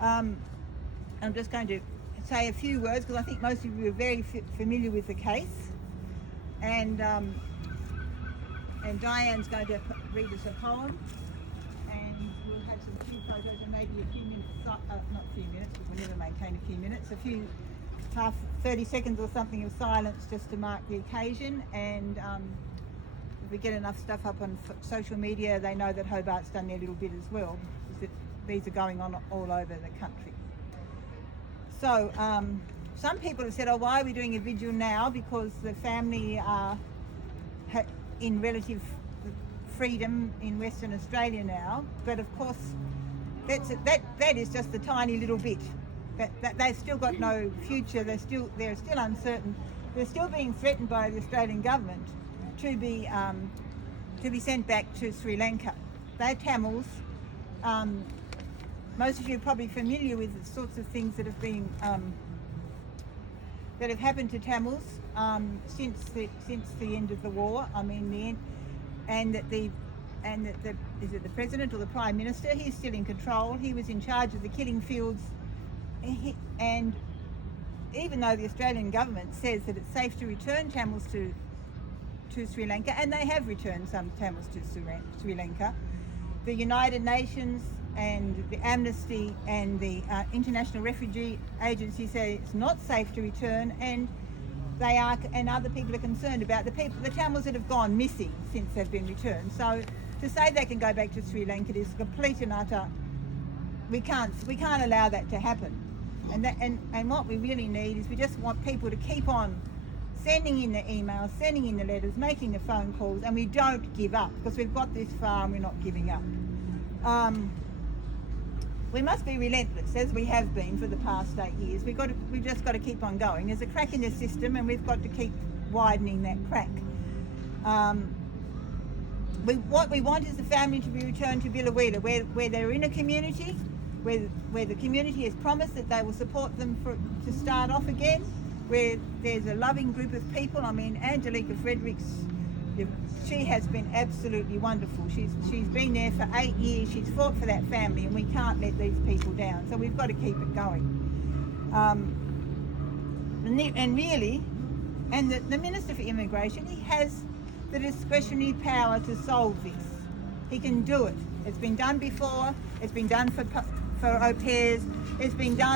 I'm just going to say a few words because I think most of you are very familiar with the case, and Diane's going to read us a poem, and we'll have some few photos and maybe a few minutes, not few minutes, because we'll never maintain a few minutes, a few 30 seconds or something of silence just to mark the occasion. And if we get enough stuff up on social media, they know that Hobart's done their little bit as well, because these are going on all over the country. So some people have said, oh, why are we doing a vigil now? Because the family are in relative freedom in Western Australia now. But of course, that is just a tiny little bit. That they've still got no future. They're still uncertain. They're still being threatened by the Australian government to be sent back to Sri Lanka. They're Tamils. Most of you are probably familiar with the sorts of things that have been that have happened to Tamils since the end of the war. I mean, is it the president or the prime minister? He's still in control. He was in charge of the killing fields, and even though the Australian government says that it's safe to return Tamils to Sri Lanka, and they have returned some Tamils to Sri Lanka, the United Nations and the Amnesty and the International Refugee Agency say it's not safe to return, and other people are concerned about the Tamils that have gone missing since they've been returned. So to say they can go back to Sri Lanka is complete and utter. We can't allow that to happen. And what we really need is we just want people to keep on sending in the emails, sending in the letters, making the phone calls, and we don't give up, because we've got this far and we're not giving up. We must be relentless, as we have been for the past 8 years. We've just got to keep on going. There's a crack in the system, and we've got to keep widening that crack. What we want is the family to be returned to Biloela, where they're in a community, where the community has promised that they will support them to start off again, where there's a loving group of people. I mean, Angelica Fredericks, she has been absolutely wonderful. She's been there for 8 years. She's fought for that family, and we can't let these people down. So we've got to keep it going. And the Minister for Immigration, he has the discretionary power to solve this. He can do it. It's been done before. It's been done for au pairs. It's been done